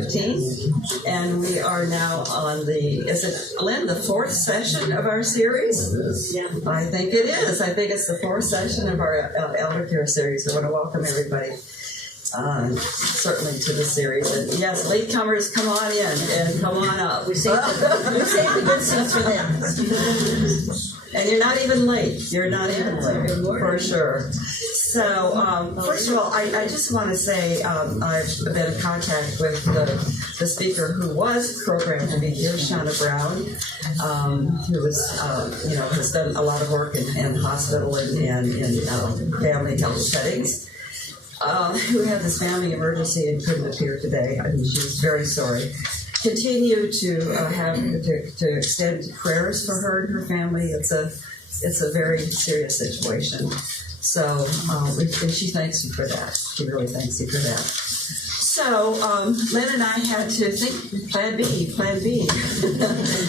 15, and we are now on is it, Lynn, the 4th session of our series? Yeah. I think it is. I think it's the 4th session of our elder care series. I want to welcome everybody, certainly to the series. And yes, latecomers, come on in and come on up. We saved the good seats for them. And you're not even late. You're not even late, for sure. So, first of all, I just want to say I've been in contact with the speaker who was programmed to be here, Shauna Brown, who was, has done a lot of work in hospital and in family health settings, who had this family emergency and couldn't appear today. I mean, she was very sorry. Continue to extend prayers for her and her family. It's a very serious situation. So, and she thanks you for that. She really thanks you for that. So, Lynn and I had to think, plan B.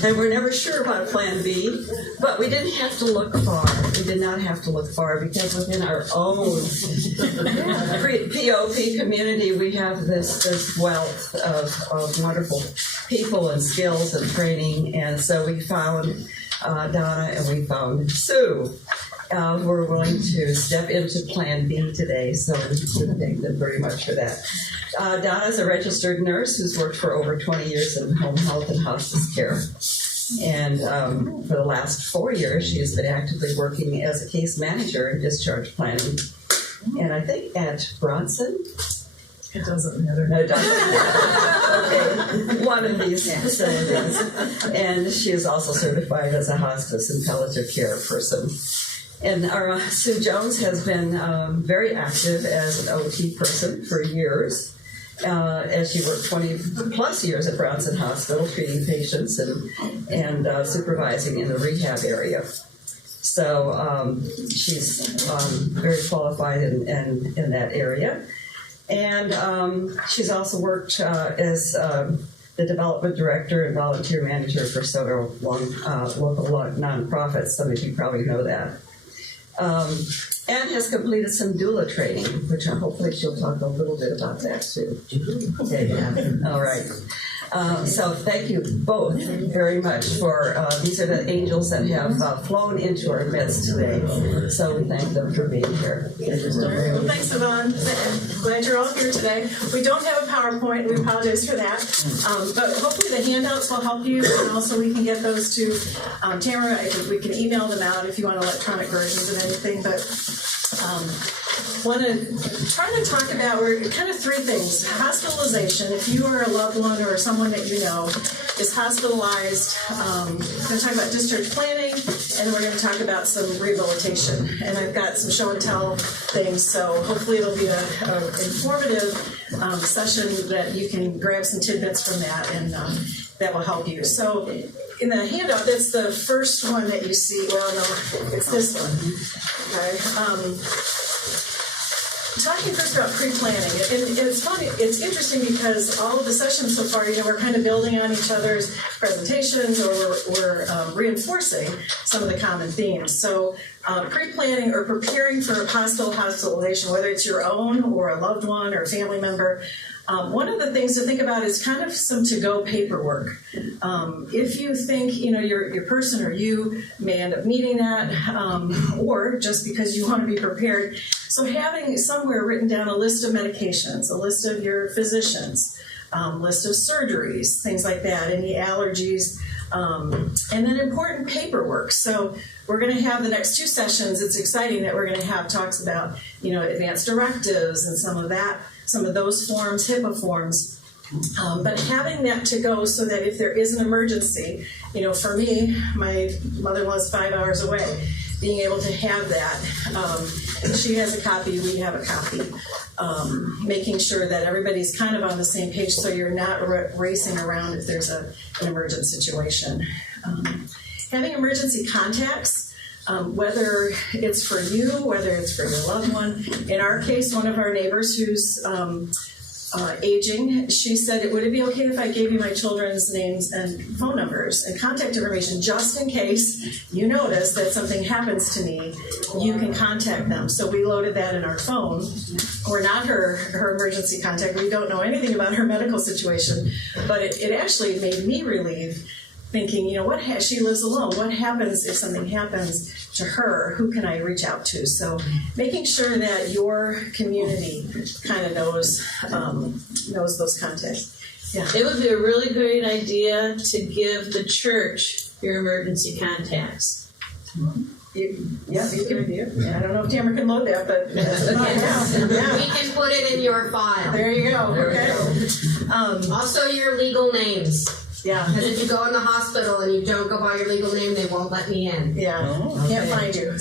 And we're never sure about plan B, but we didn't have to look far. We did not have to look far, because within our own POP community, we have this wealth of wonderful people and skills and training. And so we found Donna and we found Sue, who are willing to step into Plan B today. So we thank them very much for that. Donna is a registered nurse who's worked for over 20 years in home health and hospice care. And for the last 4 years, she has been actively working as a case manager in discharge planning. And I think at Bronson. It doesn't matter. No, it doesn't matter. Okay, one of these facilities. And she is also certified as a hospice and palliative care person. And our Sue Jones has been very active as an OT person for years, as she worked 20 plus years at Bronson Hospital treating patients and supervising in the rehab area. So she's very qualified in that area. And she's also worked as the development director and volunteer manager for several local nonprofits. Some of you probably know that. And has completed some doula training, which hopefully she'll talk a little bit about that too. Okay, yeah. All right. So thank you both very much for, these are the angels that have flown into our midst today. So we thank them for being here. Well, thanks, Yvonne. Glad you're all here today. We don't have a PowerPoint. We apologize for that. But hopefully the handouts will help you, and also we can get those to Tamara. We can email them out if you want electronic versions of anything. But want to try to talk about, we're kind of 3 things. Hospitalization. If you are a loved one or someone that you know is hospitalized, we're going to talk about discharge planning, and we're going to talk about some rehabilitation. And I've got some show and tell things, so hopefully it'll be an informative session that you can grab some tidbits from that, and that will help you. So in the handout, that's the first one that you see. Well, no, it's this one. Okay. Talking first about pre-planning, and it's funny, it's interesting because all of the sessions so far, we're kind of building on each other's presentations, or we're reinforcing some of the common themes. So pre-planning or preparing for a hospitalization, whether it's your own or a loved one or a family member, one of the things to think about is kind of some to-go paperwork. If you think, your person or you may end up needing that, or just because you want to be prepared. So having somewhere written down a list of medications, a list of your physicians, list of surgeries, things like that, any allergies, and then important paperwork. So we're going to have the next 2 sessions. It's exciting that we're going to have talks about, advanced directives and some of those forms, HIPAA forms. But having that to go so that if there is an emergency, for me, my mother-in-law is 5 hours away, being able to have that. She has a copy, we have a copy. Making sure that everybody's kind of on the same page so you're not racing around if there's an emergent situation. Having emergency contacts, whether it's for you, whether it's for your loved one. In our case, one of our neighbors who's aging, she said, would it be okay if I gave you my children's names and phone numbers and contact information just in case you notice that something happens to me, you can contact them. So we loaded that in our phone. We're not her emergency contact. We don't know anything about her medical situation, but it actually made me relieved, thinking, she lives alone. What happens if something happens to her? Who can I reach out to? So making sure that your community kind of knows those contacts. Yeah. It would be a really great idea to give the church your emergency contacts. You can review. I don't know if Tamara can load that, but yeah. We can put it in your file. There you go. Okay. Also, your legal names. Yeah. Because if you go in the hospital and you don't go by your legal name, they won't let me in. Yeah. Can't find you.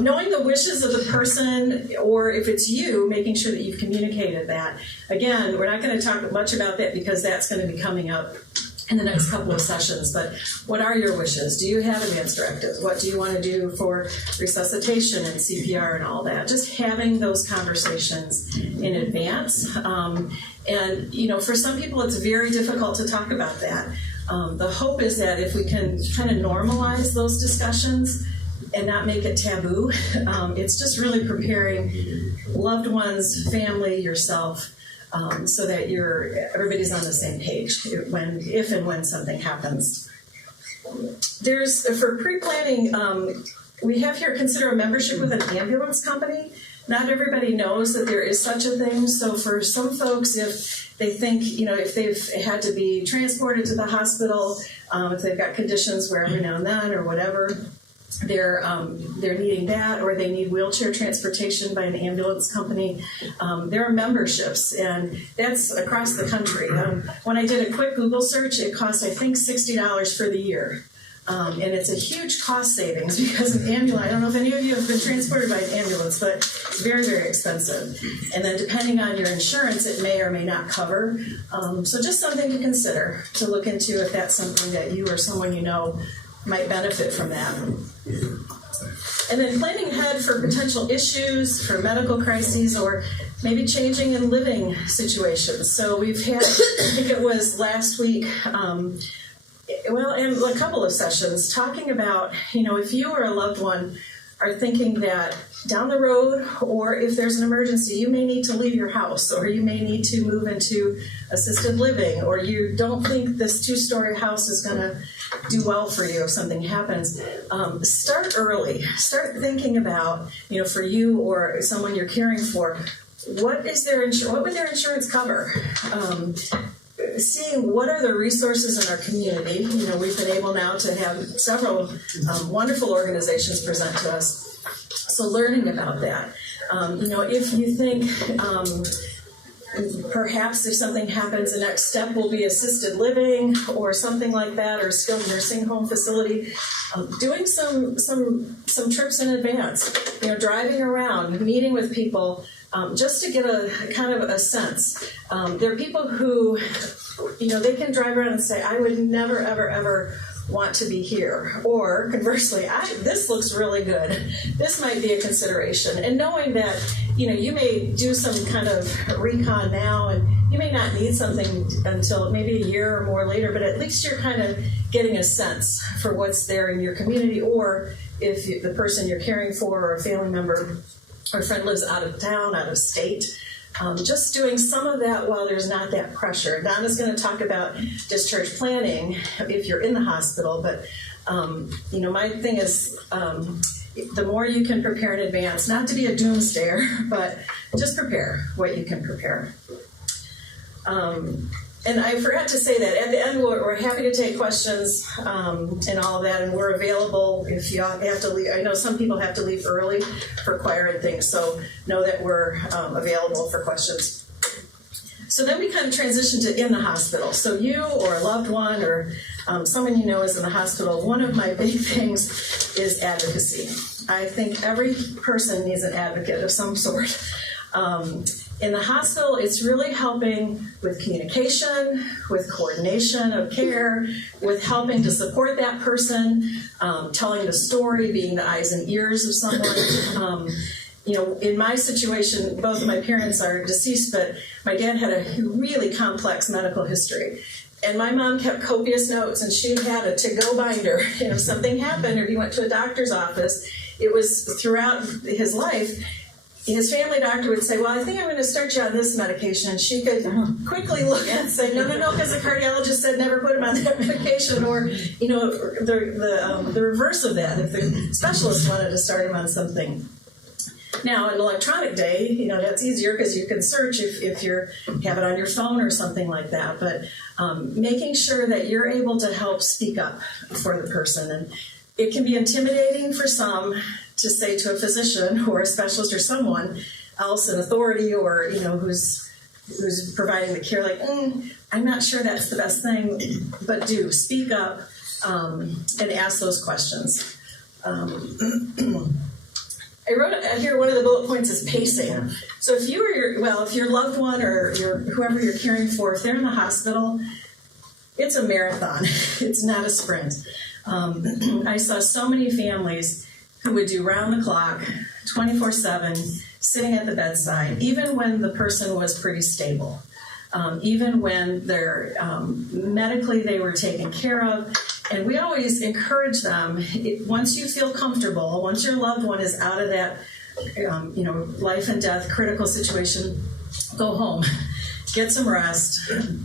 Knowing the wishes of the person, or if it's you, making sure that you've communicated that. Again, we're not going to talk much about that because that's going to be coming up in the next couple of sessions, but what are your wishes? Do you have advance directives? What do you want to do for resuscitation and CPR and all that? Just having those conversations in advance. And, for some people, it's very difficult to talk about that. The hope is that if we can kind of normalize those discussions and not make it taboo, it's just really preparing loved ones, family, yourself, so that everybody's on the same page if and when something happens. For pre-planning, we have here consider a membership with an ambulance company. Not everybody knows that there is such a thing. So for some folks, if they think, if they've had to be transported to the hospital, if they've got conditions where every now and then or whatever, they're needing that, or they need wheelchair transportation by an ambulance company. There are memberships, and that's across the country. When I did a quick Google search, it cost, I think, $60 for the year. And it's a huge cost savings because an ambulance, I don't know if any of you have been transported by an ambulance, but it's very, very expensive. And then depending on your insurance, it may or may not cover. So just something to consider, to look into if that's something that you or someone you know might benefit from that. And then planning ahead for potential issues, for medical crises, or maybe changing in living situations. So we've had, I think it was last week, and a couple of sessions talking about, if you or a loved one are thinking that down the road, or if there's an emergency, you may need to leave your house, or you may need to move into assisted living, or you don't think this 2-story house is going to do well for you if something happens. Start early. Start thinking about, for you or someone you're caring for, what would their insurance cover? Seeing what are the resources in our community. We've been able now to have several wonderful organizations present to us. So learning about that. If you think perhaps if something happens, the next step will be assisted living or something like that, or skilled nursing home facility. Doing some trips in advance. Driving around, meeting with people. Just to get a kind of a sense. There are people who, they can drive around and say, I would never, ever, ever want to be here. Or conversely, this looks really good. This might be a consideration. And knowing that, you may do some kind of recon now, and you may not need something until maybe a year or more later, but at least you're kind of getting a sense for what's there in your community, or if the person you're caring for or a family member or friend lives out of town, out of state. Just doing some of that while there's not that pressure. Donna's going to talk about discharge planning if you're in the hospital, but my thing is the more you can prepare in advance, not to be a doomsdayer, but just prepare what you can prepare. And I forgot to say that at the end, we're happy to take questions and all of that, and we're available if you have to leave. I know some people have to leave early for choir and things, so know that we're available for questions. So then we kind of transition to in the hospital. So you or a loved one or someone you know is in the hospital. One of my big things is advocacy. I think every person needs an advocate of some sort. In the hospital, it's really helping with communication, with coordination of care, with helping to support that person, telling the story, being the eyes and ears of someone. in my situation, both of my parents are deceased, but my dad had a really complex medical history. And my mom kept copious notes, and she had a to-go binder. If something happened or he went to a doctor's office, it was throughout his life. His family doctor would say, well, I think I'm going to start you on this medication. And she could quickly look and say, no, because the cardiologist said never put him on that medication. Or, the reverse of that, if the specialist wanted to start him on something. Now, in electronic day, that's easier because you can search if you have it on your phone or something like that. But making sure that you're able to help speak up for the person. And it can be intimidating for some to say to a physician or a specialist or someone else in authority or, who's providing the care, like, I'm not sure that's the best thing, but do speak up and ask those questions. I wrote here, one of the bullet points is pacing. So if you or if your loved one or whoever you're caring for, if they're in the hospital, it's a marathon. It's not a sprint. I saw so many families who would do round the clock, 24/7, sitting at the bedside, even when the person was pretty stable, even when they're medically they were taken care of. And we always encourage them, once you feel comfortable, once your loved one is out of that, life and death critical situation, go home, get some rest,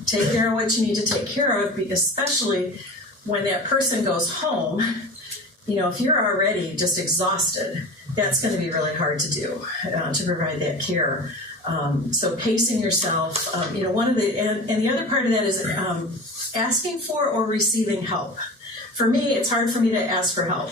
take care of what you need to take care of, especially when that person goes home. If you're already just exhausted, that's going to be really hard to do, to provide that care. So pacing yourself, one of and the other part of that is asking for or receiving help. For me, it's hard for me to ask for help.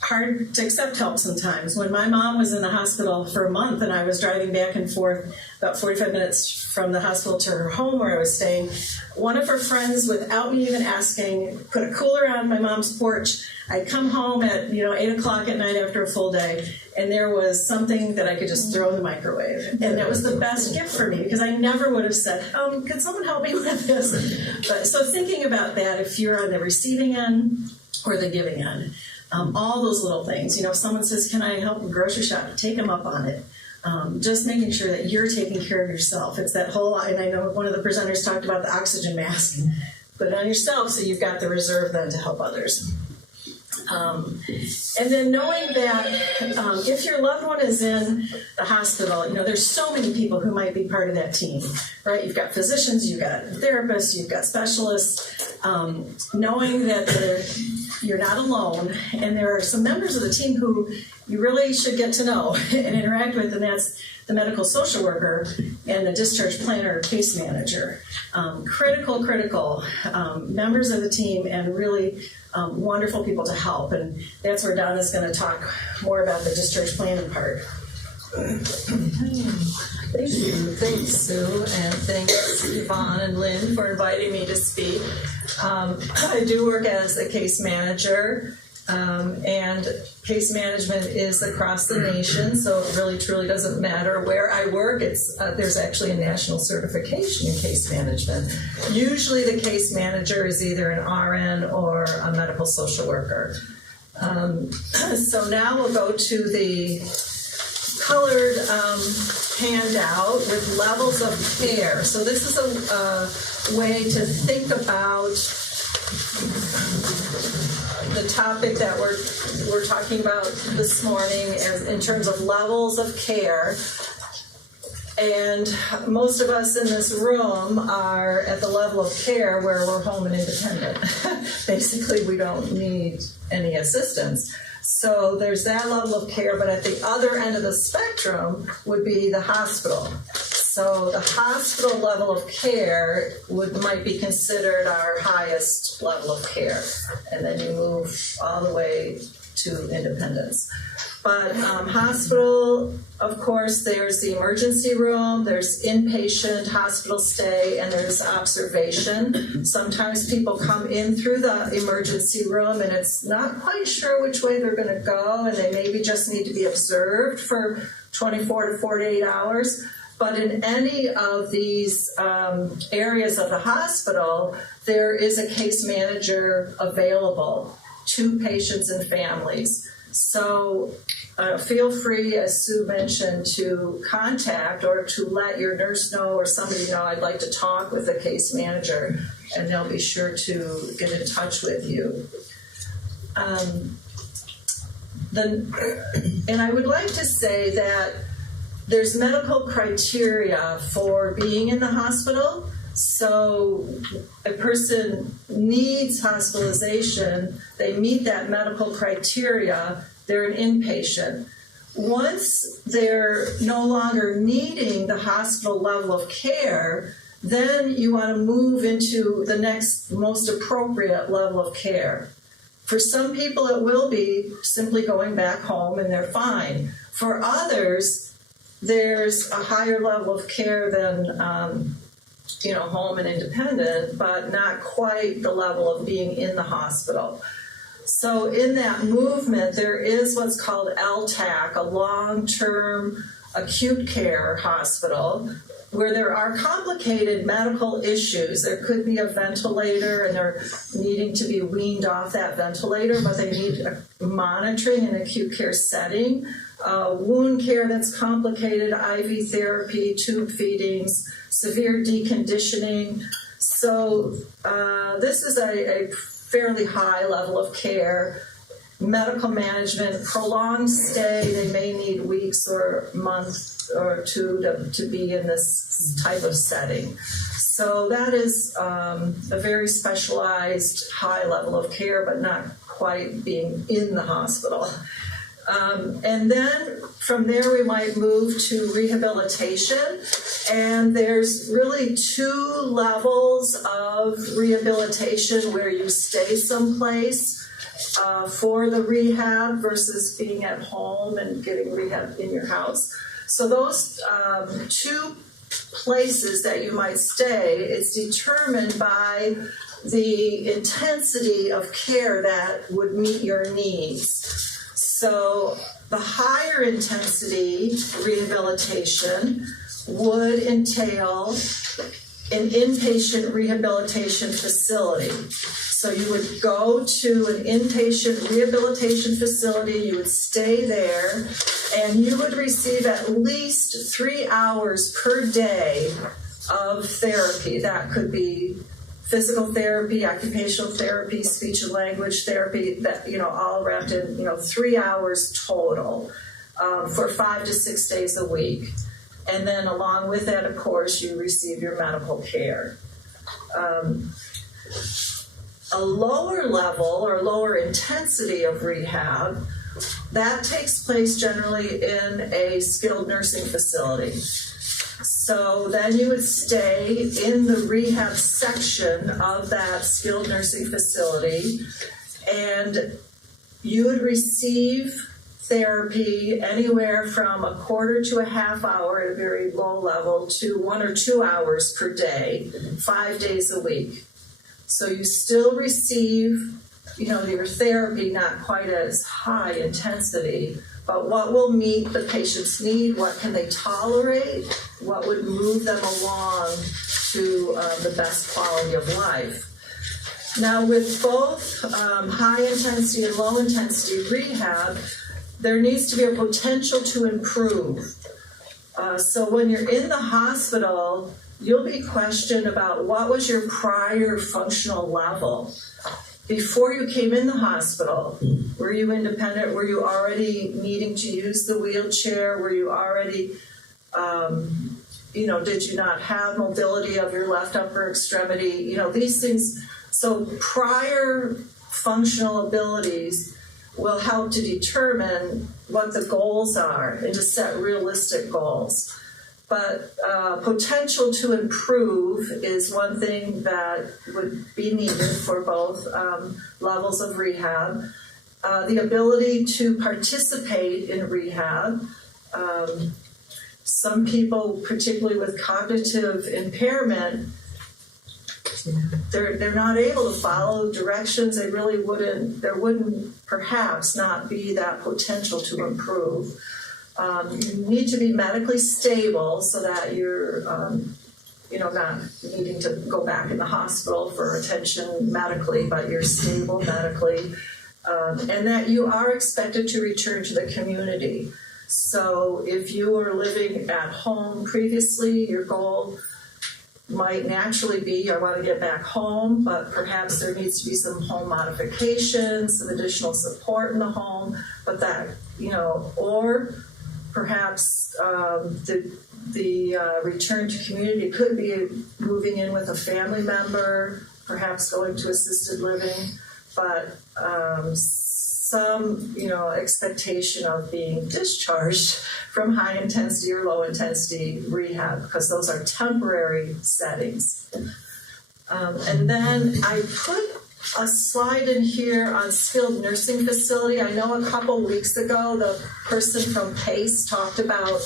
Hard to accept help sometimes. When my mom was in the hospital for a month and I was driving back and forth about 45 minutes from the hospital to her home where I was staying, one of her friends, without me even asking, put a cooler on my mom's porch. I'd come home at 8 o'clock at night after a full day, and there was something that I could just throw in the microwave. And that was the best gift for me, because I never would have said, could someone help me with this? So thinking about that, if you're on the receiving end or the giving end, all those little things. If someone says, can I help with grocery shop, take them up on it. Just making sure that you're taking care of yourself. It's that whole, and I know one of the presenters talked about the oxygen mask. Put it on yourself so you've got the reserve then to help others. And then knowing that if your loved one is in the hospital, there's so many people who might be part of that team, right? You've got physicians, you've got therapists, you've got specialists. Knowing that you're not alone, and there are some members of the team who you really should get to know and interact with, and that's the medical social worker and the discharge planner or case manager. Critical members of the team, and really wonderful people to help. And that's where Donna's going to talk more about the discharge planning part. Thank you. Thanks, Sue, and thanks, Yvonne and Lynn, for inviting me to speak. I do work as a case manager, and case management is across the nation, so it really truly doesn't matter where I work. There's actually a national certification in case management. Usually the case manager is either an RN or a medical social worker. So now we'll go to the colored handout with levels of care. So this is a way to think about the topic that we're talking about this morning as in terms of levels of care. And most of us in this room are at the level of care where we're home and independent. Basically, we don't need any assistance. So there's that level of care, but at the other end of the spectrum would be the hospital. So the hospital level of care might be considered our highest level of care. And then you move all the way to independence. But hospital, of course, there's the emergency room, there's inpatient hospital stay, and there's observation. Sometimes people come in through the emergency room and it's not quite sure which way they're going to go, and they maybe just need to be observed for 24 to 48 hours. But in any of these areas of the hospital, there is a case manager available to patients and families So feel free, as Sue mentioned, to contact or to let your nurse know or somebody know, I'd like to talk with the case manager, and they'll be sure to get in touch with you. And I would like to say that there's medical criteria for being in the hospital. So a person needs hospitalization, they meet that medical criteria, they're an inpatient. Once they're no longer needing the hospital level of care, then you want to move into the next most appropriate level of care. For some people, it will be simply going back home and they're fine. For others, there's a higher level of care than home and independent, but not quite the level of being in the hospital. So in that movement, there is what's called LTAC, a long-term acute care hospital, where there are complicated medical issues. There could be a ventilator and they're needing to be weaned off that ventilator, but they need monitoring in an acute care setting. Wound care that's complicated, IV therapy, tube feedings, severe deconditioning. So this is a fairly high level of care. Medical management, prolonged stay, they may need weeks or months or two to be in this type of setting. So that is a very specialized high level of care, but not quite being in the hospital. And then from there we might move to rehabilitation, and there's really two levels of rehabilitation where you stay someplace for the rehab versus being at home and getting rehab in your house. So those two places that you might stay, it's determined by the intensity of care that would meet your needs. So the higher intensity rehabilitation would entail an inpatient rehabilitation facility. So you would go to an inpatient rehabilitation facility, you would stay there, and you would receive at least 3 hours per day of therapy. That could be physical therapy, occupational therapy, speech and language therapy, that, all wrapped in, 3 hours total for 5 to 6 days a week. And then along with that, of course, you receive your medical care. A lower level or lower intensity of rehab, that takes place generally in a skilled nursing facility. So then you would stay in the rehab section of that skilled nursing facility, and you would receive therapy anywhere from a quarter to a half hour at a very low level to 1 or 2 hours per day, 5 days a week. So you still receive, your therapy, not quite as high intensity, but what will meet the patient's need, what can they tolerate, what would move them along to the best quality of life. Now with both high intensity and low intensity rehab, there needs to be a potential to improve. So when you're in the hospital, you'll be questioned about what was your prior functional level. Before you came in the hospital, were you independent? Were you already needing to use the wheelchair? Were you already, did you not have mobility of your left upper extremity? These things. So prior functional abilities will help to determine what the goals are and to set realistic goals. But potential to improve is one thing that would be needed for both levels of rehab. The ability to participate in rehab. Some people, particularly with cognitive impairment, they're not able to follow directions. There wouldn't perhaps not be that potential to improve. You need to be medically stable so that you're, not needing to go back in the hospital for attention medically, but you're stable medically. and that you are expected to return to the community. So if you were living at home previously, your goal might naturally be, I want to get back home, but perhaps there needs to be some home modifications, some additional support in the home, but that, or perhaps the return to community could be moving in with a family member, perhaps going to assisted living, but some, expectation of being discharged from high intensity or low intensity rehab, because those are temporary settings. And then I put a slide in here on skilled nursing facility. I know a couple weeks ago the person from PACE talked about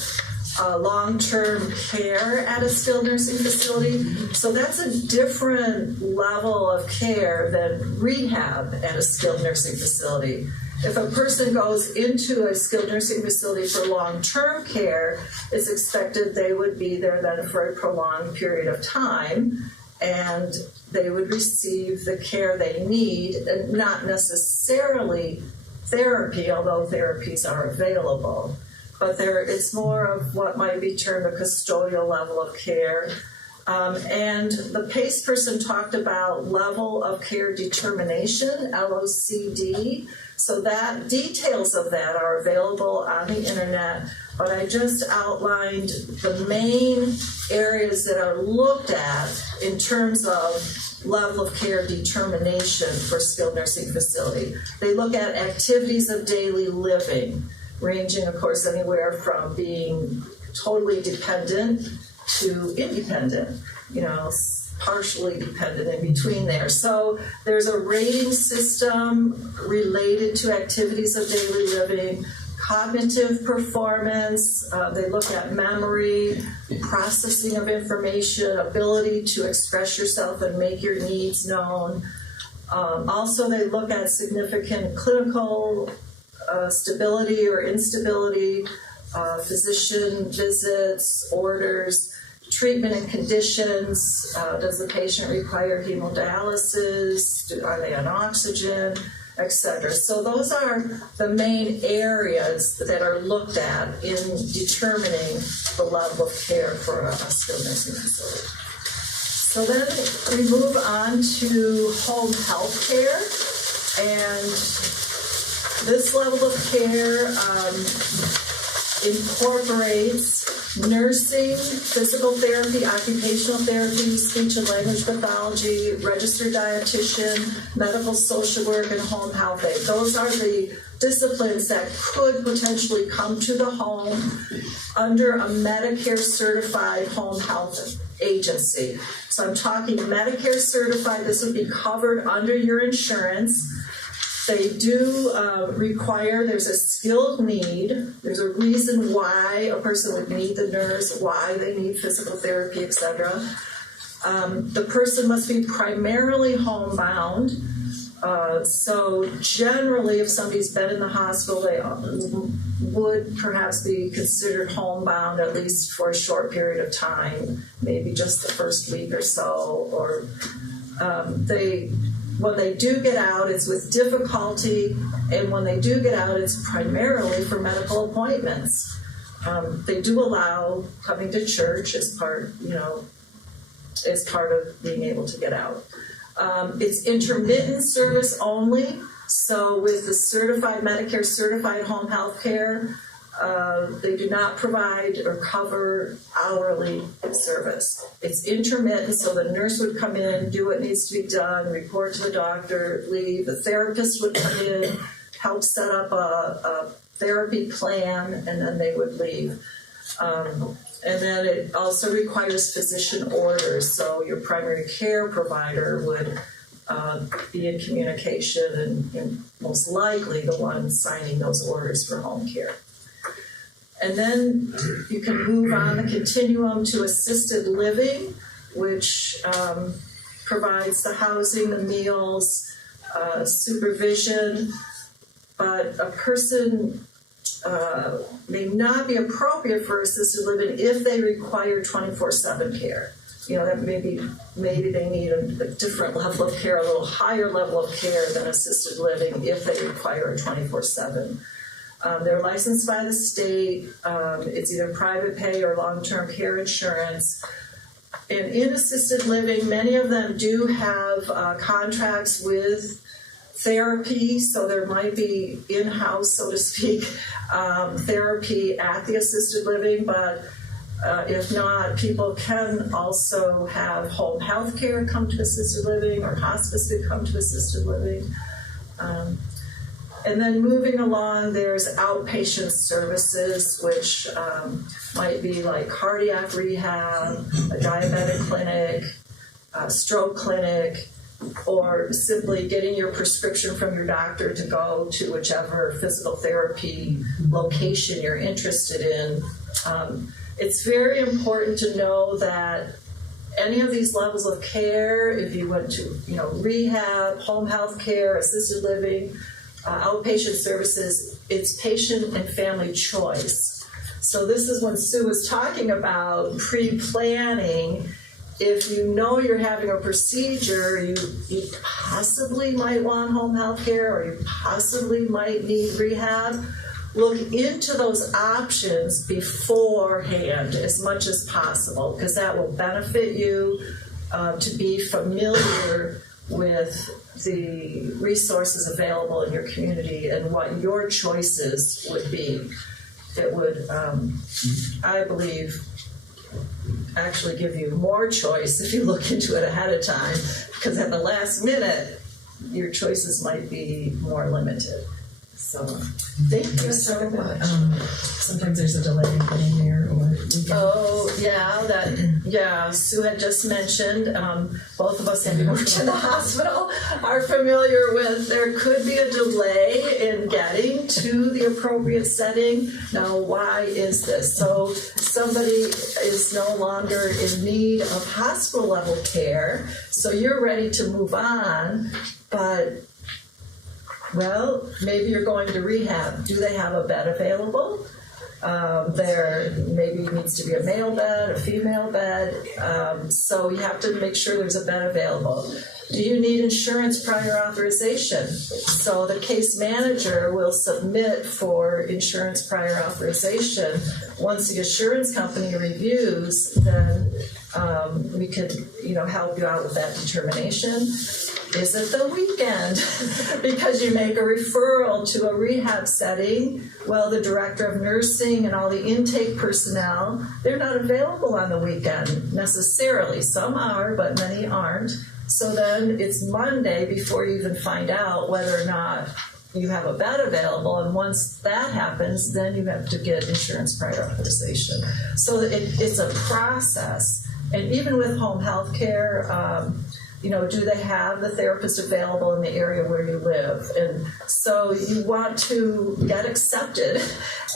long-term care at a skilled nursing facility. So that's a different level of care than rehab at a skilled nursing facility. If a person goes into a skilled nursing facility for long-term care, it's expected they would be there then for a prolonged period of time, and they would receive the care they need, and not necessarily therapy, although therapies are available. But it's more of what might be termed a custodial level of care. And the PACE person talked about level of care determination, LOCD. So that details of that are available on the internet, but I just outlined the main areas that are looked at in terms of level of care determination for skilled nursing facility. They look at activities of daily living, ranging, of course, anywhere from being totally dependent to independent, partially dependent in between there. So there's a rating system related to activities of daily living, cognitive performance, they look at memory, processing of information, ability to express yourself and make your needs known. Also, they look at significant clinical stability or instability, physician visits, orders, treatment and conditions. Does the patient require hemodialysis? Are they on oxygen, etc.? So those are the main areas that are looked at in determining the level of care for a skilled nursing facility. So then we move on to home health care, and this level of care incorporates nursing, physical therapy, occupational therapy, speech and language pathology, registered dietitian, medical social work, and home health aide. Those are the disciplines that could potentially come to the home under a Medicare certified home health agency. So I'm talking Medicare certified. This would be covered under your insurance. They do require, there's a skilled need, there's a reason why a person would need the nurse, why they need physical therapy, etc. The person must be primarily homebound. So generally, if somebody's been in the hospital, they would perhaps be considered homebound, at least for a short period of time, maybe just the first week or so, or when they do get out, it's with difficulty, and when they do get out, it's primarily for medical appointments. They do allow coming to church as part of being able to get out. It's intermittent service only, so with the certified Medicare certified home health care, they do not provide or cover hourly service. It's intermittent, so the nurse would come in, do what needs to be done, report to the doctor, leave. The therapist would come in, help set up a therapy plan, and then they would leave. And then it also requires physician orders, so your primary care provider would be in communication and most likely the one signing those orders for home care. And then you can move on the continuum to assisted living, which provides the housing, the meals, supervision, but a person may not be appropriate for assisted living if they require 24/7 care. that maybe they need a different level of care, a little higher level of care than assisted living if they require a 24/7. They're licensed by the state. It's either private pay or long-term care insurance. And in assisted living, many of them do have contracts with therapy, so there might be in-house, so to speak, therapy at the assisted living, but if not, people can also have home health care come to assisted living, or hospice could come to assisted living. And then moving along, there's outpatient services, which might be like cardiac rehab, a diabetic clinic, a stroke clinic, or simply getting your prescription from your doctor to go to whichever physical therapy location you're interested in. It's very important to know that any of these levels of care, if you went to rehab, home health care, assisted living, outpatient services, it's patient and family choice. So this is when Sue was talking about pre-planning. If you know you're having a procedure, you possibly might want home health care, or you possibly might need rehab. Look into those options beforehand as much as possible, because that will benefit you to be familiar with the resources available in your community and what your choices would be. It would, I believe, actually give you more choice if you look into it ahead of time, because at the last minute, your choices might be more limited. So, thank you so much. Sometimes there's a delay in getting there, or Sue had just mentioned, both of us having worked in the hospital are familiar with there could be a delay in getting to the appropriate setting. Now, why is this? So somebody is no longer in need of hospital level care, so you're ready to move on, but maybe you're going to rehab. Do they have a bed available? There maybe needs to be a male bed, a female bed, so you have to make sure there's a bed available. Do you need insurance prior authorization? So the case manager will submit for insurance prior authorization. Once the insurance company reviews, then we could, help you out with that determination. Is it the weekend? Because you make a referral to a rehab setting. Well, the director of nursing and all the intake personnel, they're not available on the weekend necessarily. Some are, but many aren't. So then it's Monday before you even find out whether or not you have a bed available. And once that happens, then you have to get insurance prior authorization. So it's a process. And even with home health care, do they have the therapist available in the area where you live? And so you want to get accepted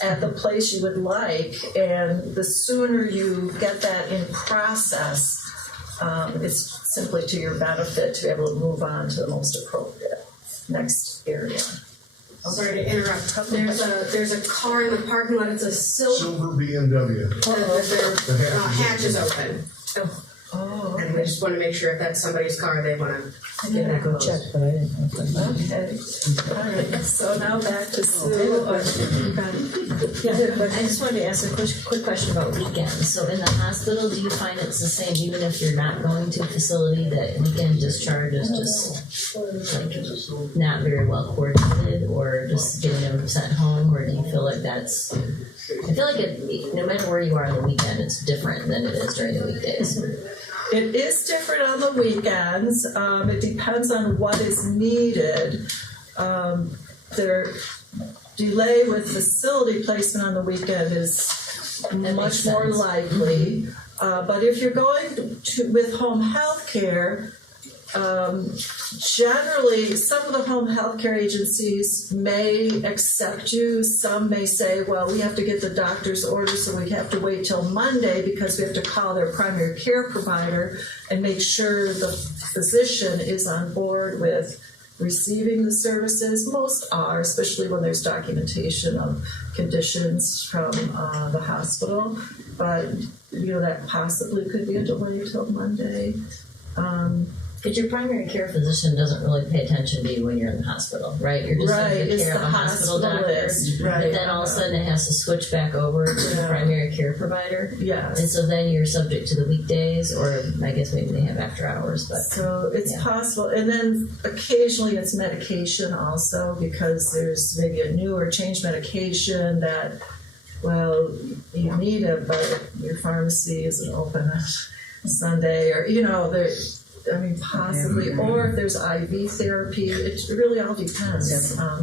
at the place you would like, and the sooner you get that in process, it's simply to your benefit to be able to move on to the most appropriate next area. Sorry to interrupt. There's a car in the parking lot. It's a Silver BMW. Their hatch is open. Oh, And we just want to make sure if that's somebody's car, they want to get that closed. check, but I didn't know if okay. All right. So now back to Sue. I just wanted to ask a quick question about weekends. So in the hospital, do you find it's the same even if you're not going to a facility, that weekend discharge is just like not very well coordinated, or just getting them sent home, or do you feel like that's... I feel like no matter where you are on the weekend, it's different than it is during the weekdays. It is different on the weekends. It depends on what is needed. Their delay with facility placement on the weekend is much more likely. But if you're going with home health care, generally, some of the home health care agencies may accept you. Some may say, well, we have to get the doctor's order, so we have to wait till Monday because we have to call their primary care provider and make sure the physician is on board with receiving the services. Most are, especially when there's documentation of conditions from the hospital. But that possibly could be a delay till Monday. But your primary care physician doesn't really pay attention to you when you're in the hospital, right? You're just Right, under the it's care of the a hospital doctor. hospitalist, right. But then all of a sudden it has to switch back over to the Yeah. primary care provider. Yes. And so then you're subject to the weekdays, or I guess maybe they have after hours, but So it's Yeah. possible, and then occasionally it's medication also, because there's maybe a new or changed medication that, well, you need it, but your pharmacy isn't open on Sunday, or possibly, or if there's IV therapy, it really all depends.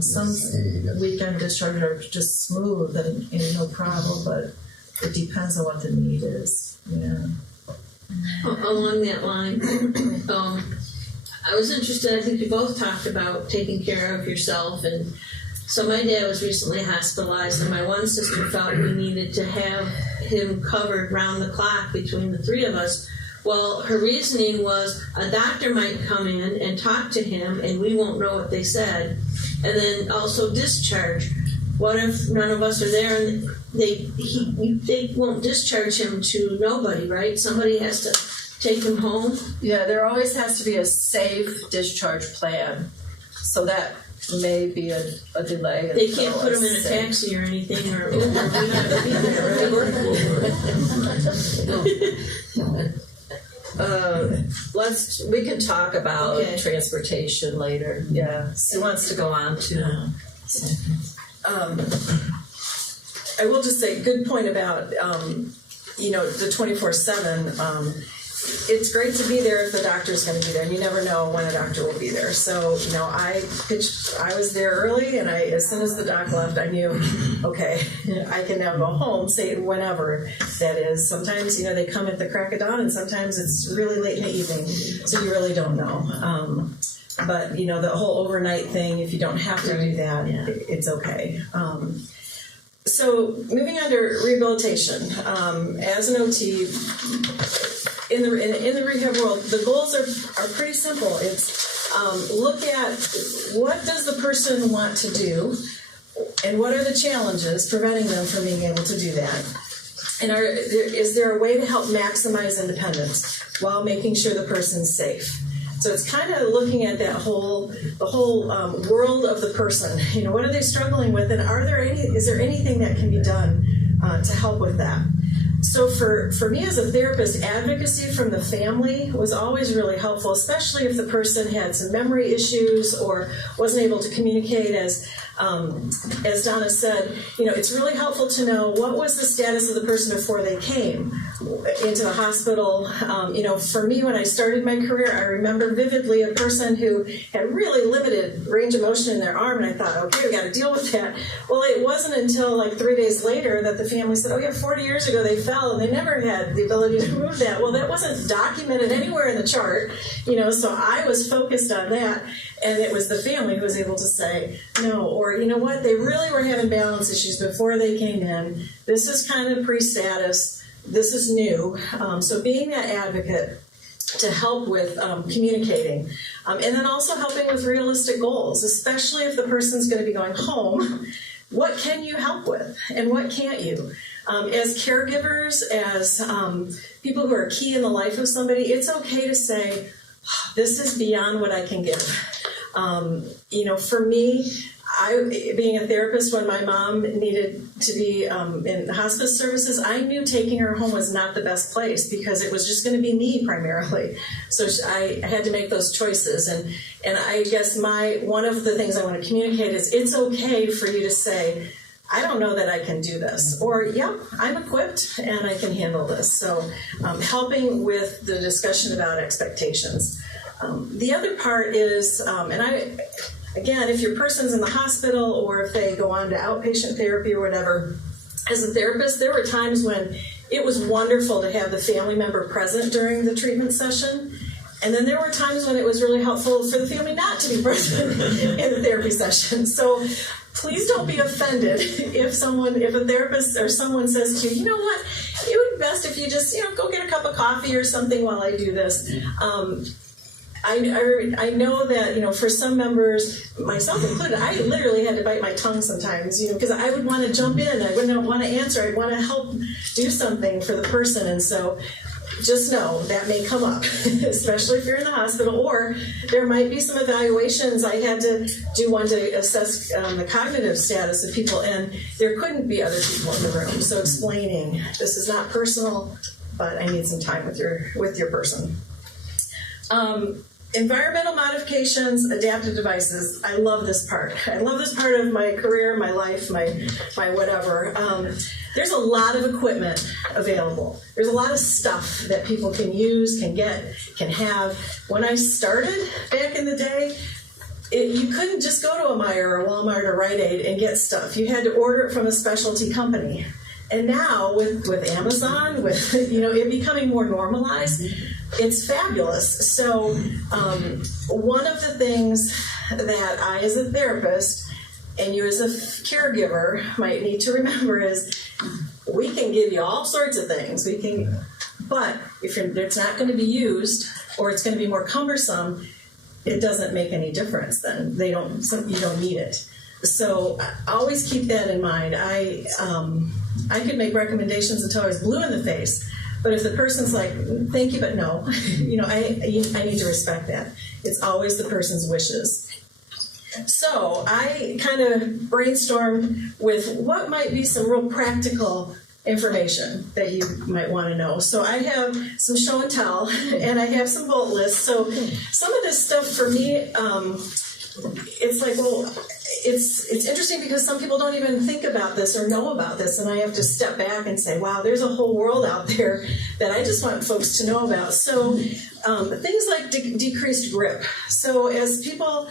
Some weekend discharges are just smooth and no problem, but it depends on what the need is. Yeah. Along that line, I was interested, I think you both talked about taking care of yourself, and so my dad was recently hospitalized, and my one sister felt we needed to have him covered round the clock between the three of us. Well, her reasoning was a doctor might come in and talk to him and we won't know what they said. And then also discharge. What if none of us are there and they won't discharge him to nobody, right? Somebody has to take him home. Yeah, there always has to be a safe discharge plan. So that may be a delay. They can't until put him in a safe- taxi or anything, or Uber. We have to be there. We can talk about Okay. transportation later. Yeah, Sue wants to go on to. I will just say, good point about, the 24/7. It's great to be there if the doctor's going to be there, and you never know when a doctor will be there. So, I was there early, and as soon as the doc left, I knew, okay, I can now go home, say whenever that is. Sometimes, they come at the crack of dawn, and sometimes it's really late in the evening, so you really don't know. But, the whole overnight thing, if you don't have to do that, it's okay. So moving on to rehabilitation, as an OT, in the rehab world, the goals are pretty simple. It's look at what does the person want to do, and what are the challenges preventing them from being able to do that, and is there a way to help maximize independence while making sure the person's safe? So it's kind of looking at the whole world of the person. What are they struggling with, and is there anything that can be done to help with that? So for me as a therapist, advocacy from the family was always really helpful, especially if the person had some memory issues or wasn't able to communicate. As Donna said, it's really helpful to know what was the status of the person before they came into the hospital. For me, when I started my career, I remember vividly a person who had really limited range of motion in their arm, and I thought, okay, we got to deal with that. Well, it wasn't until like 3 days later that the family said, oh yeah, 40 years ago they fell and they never had the ability to move that. Well, that wasn't documented anywhere in the chart, so I was focused on that, and it was the family who was able to say no, or you know what, they really were having balance issues before they came in. This is kind of pre-status. This is new. So being that advocate to help with communicating, and then also helping with realistic goals, especially if the person's going to be going home. What can you help with, and what can't you? As caregivers, as people who are key in the life of somebody, it's okay to say, this is beyond what I can give. For me, being a therapist, when my mom needed to be in hospice services, I knew taking her home was not the best place because it was just going to be me primarily. So I had to make those choices. And I guess one of the things I want to communicate is it's okay for you to say, I don't know that I can do this, or yep, I'm equipped and I can handle this. So helping with the discussion about expectations. The other part is, again, if your person's in the hospital or if they go on to outpatient therapy or whatever, as a therapist, there were times when it was wonderful to have the family member present during the treatment session. And then there were times when it was really helpful for the family not to be present in the therapy session. So please don't be offended if a therapist or someone says to you, you know what, it would be best if you just, go get a cup of coffee or something while I do this. I know that, for some members, myself included, I literally had to bite my tongue sometimes, because I would want to jump in, I wouldn't want to answer, I'd want to help do something for the person, and so just know that may come up, especially if you're in the hospital, or there might be some evaluations. I had to do one to assess the cognitive status of people, and there couldn't be other people in the room, so explaining, this is not personal, but I need some time with your person. Environmental modifications, adaptive devices. I love this part. I love this part of my career, my life, my whatever. There's a lot of equipment available. There's a lot of stuff that people can use, can get, can have. When I started back in the day, you couldn't just go to a Meijer or a Walmart or Rite Aid and get stuff. You had to order it from a specialty company. And now with Amazon, with it becoming more normalized, it's fabulous. So one of the things that I, as a therapist, and you as a caregiver might need to remember is we can give you all sorts of things. But if it's not going to be used or it's going to be more cumbersome, it doesn't make any difference. Then you don't need it. So always keep that in mind. I could make recommendations until I was blue in the face, but if the person's like, thank you, but no, I need to respect that. It's always the person's wishes. So I kind of brainstormed with what might be some real practical information that you might want to know. So I have some show and tell, and I have some bullet lists. So some of this stuff for me, it's like, well, it's interesting because some people don't even think about this or know about this, and I have to step back and say, wow, there's a whole world out there that I just want folks to know about. So things like decreased grip. So as people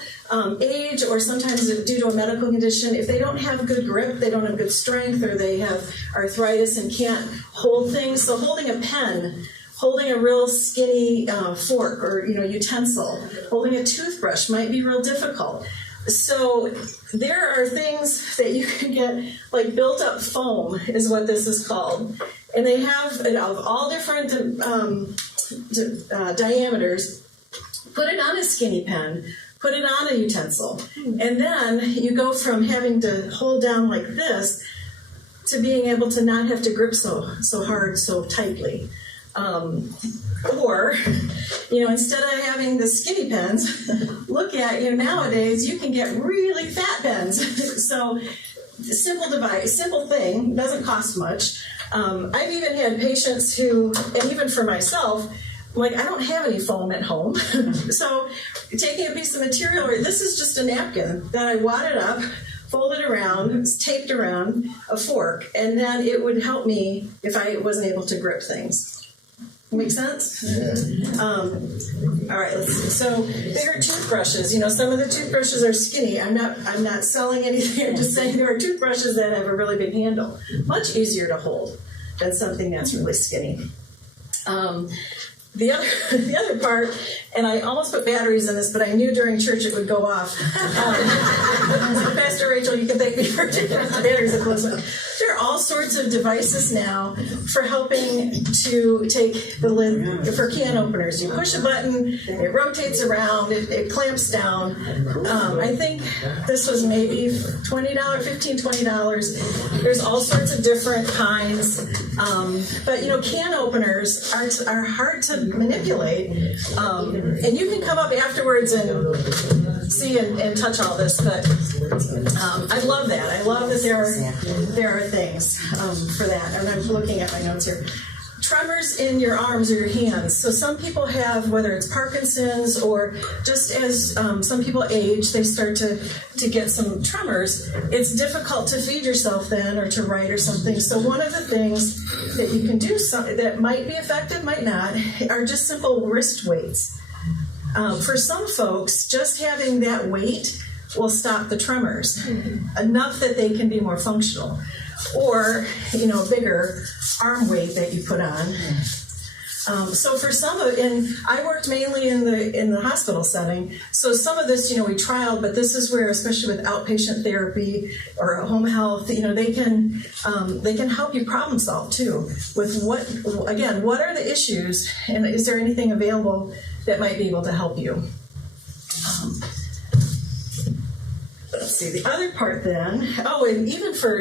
age, or sometimes due to a medical condition, if they don't have good grip, they don't have good strength, or they have arthritis and can't hold things, so holding a pen, holding a real skinny fork or utensil, holding a toothbrush might be real difficult. So there are things that you can get, like built-up foam is what this is called, and they have it of all different diameters. Put it on a skinny pen, put it on a utensil, and then you go from having to hold down like this to being able to not have to grip so hard, so tightly. Or, instead of having the skinny pens, look at, nowadays you can get really fat pens. So, simple device, simple thing, doesn't cost much. I've even had patients who, and even for myself, like, I don't have any foam at home. So, taking a piece of material, or this is just a napkin that I wadded up, folded around, it's taped around a fork, and then it would help me if I wasn't able to grip things. Make sense? Yeah. All right, let's see. So bigger toothbrushes. Some of the toothbrushes are skinny. I'm not selling anything. I'm just saying there are toothbrushes that have a really big handle. Much easier to hold than something that's really skinny. The other part, and I almost put batteries in this, but I knew during church it would go off. Pastor Rachel, you can thank me for taking the batteries. There are all sorts of devices now for helping to take the lid for can openers. You push a button, it rotates around, it clamps down. I think this was maybe $20, $15, $20. There's all sorts of different kinds. But can openers are hard to manipulate. And you can come up afterwards and see and touch all this, but I love that. I love that there are things for that. And I'm looking at my notes here. Tremors in your arms or your hands. So some people have, whether it's Parkinson's or just as some people age, they start to get some tremors. It's difficult to feed yourself then or to write or something. So one of the things that you can do that might be effective, might not, are just simple wrist weights. For some folks, just having that weight will stop the tremors enough that they can be more functional. Or, bigger arm weight that you put on. So for some of it, and I worked mainly in the hospital setting, so some of this, we trialed, but this is where, especially with outpatient therapy or home health, they can help you problem solve too. With what are the issues, and is there anything available that might be able to help you. Let's see, the other part then, oh, and even for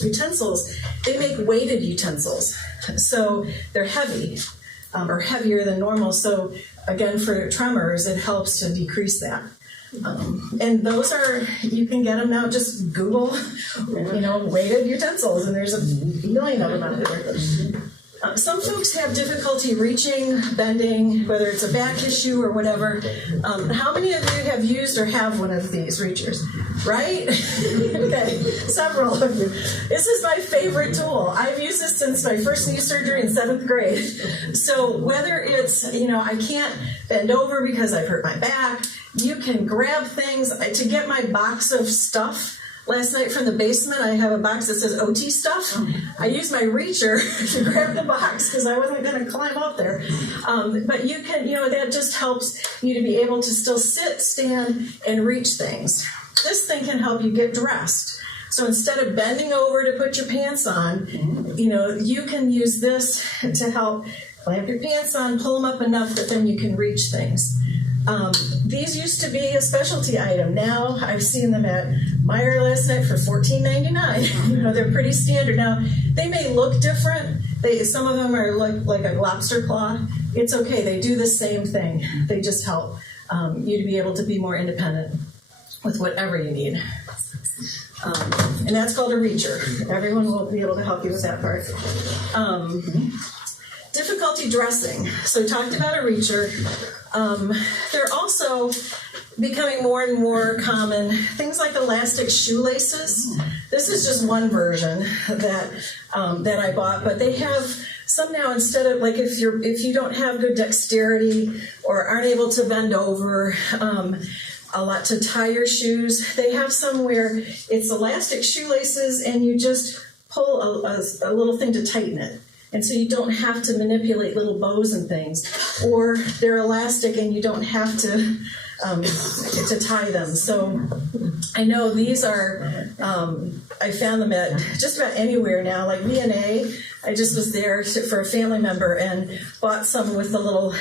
utensils, they make weighted utensils. So they're heavy, or heavier than normal. So again, for tremors, it helps to decrease that. And those are, you can get them now, just Google, weighted utensils, and there's a million of them out there. Some folks have difficulty reaching, bending, whether it's a back issue or whatever. How many of you have used or have one of these reachers? Right? Okay, several of you. This is my favorite tool. I've used this since my first knee surgery in 7th grade. So whether it's, I can't bend over because I've hurt my back, you can grab things. To get my box of stuff last night from the basement, I have a box that says OT stuff. I used my reacher to grab the box because I wasn't going to climb up there. But you can, that just helps you to be able to still sit, stand, and reach things. This thing can help you get dressed. So instead of bending over to put your pants on, you can use this to help clamp your pants on, pull them up enough that then you can reach things. These used to be a specialty item. Now I've seen them at Meijer last night for $14.99. They're pretty standard. Now they may look different. Some of them are like a lobster claw. It's okay. They do the same thing. They just help you to be able to be more independent with whatever you need. And that's called a reacher. Everyone will be able to help you with that part. Difficulty dressing. So we talked about a reacher. They're also becoming more and more common. Things like elastic shoelaces. This is just one version that I bought, but they have some now. Instead of if you don't have good dexterity or aren't able to bend over a lot to tie your shoes, they have some where it's elastic shoelaces and you just pull a little thing to tighten it. And so you don't have to manipulate little bows and things, or they're elastic and you don't have to tie them. So I know these are, I found them at just about anywhere now, like V&A. I just was there for a family member and bought some with a little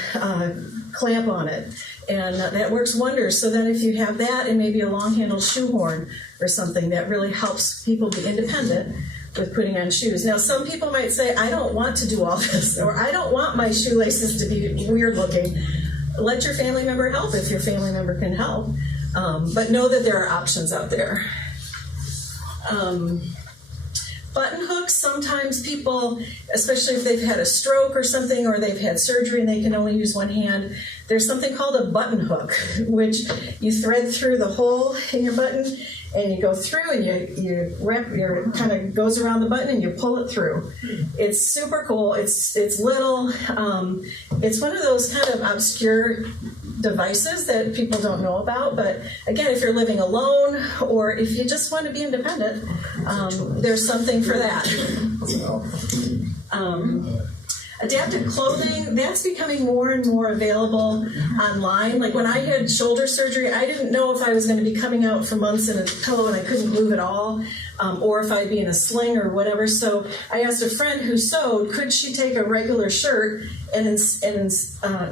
clamp on it. And that works wonders. So then if you have that and maybe a long-handled shoehorn or something, that really helps people be independent with putting on shoes. Now, some people might say, I don't want to do all this, or I don't want my shoelaces to be weird looking. Let your family member help if your family member can help. But know that there are options out there. Button hooks, sometimes people, especially if they've had a stroke or something, or they've had surgery and they can only use one hand, there's something called a button hook, which you thread through the hole in your button, and you go through and you wrap your, kind of goes around the button and you pull it through. It's super cool. It's little. It's one of those kind of obscure devices that people don't know about. But again, if you're living alone or if you just want to be independent, there's something for that. Adapted clothing, that's becoming more and more available online. Like when I had shoulder surgery, I didn't know if I was going to be coming out for months in a pillow and I couldn't move at all, or if I'd be in a sling or whatever. So I asked a friend who sewed, could she take a regular shirt and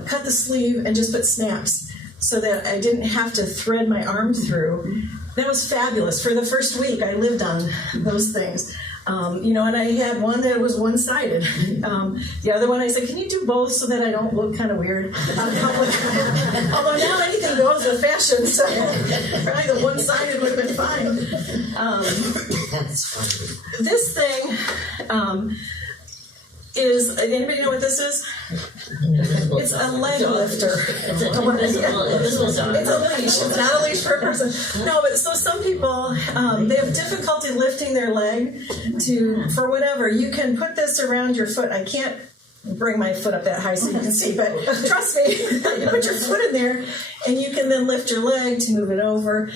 cut the sleeve and just put snaps so that I didn't have to thread my arm through. That was fabulous. For the first week, I lived on those things. And I had one that was one-sided. The other one, I said, can you do both so that I don't look kind of weird out in public? Although now anything goes with fashion, so probably the one-sided would have been fine. That's funny. This thing is, anybody know what this is? It's a leg lifter. It's an invisible dog. It's a leash. It's not a leash for a person. No, but so some people, they have difficulty lifting their leg for whatever. You can put this around your foot. I can't bring my foot up that high so you can see, but trust me, you put your foot in there and you can then lift your leg to move it over.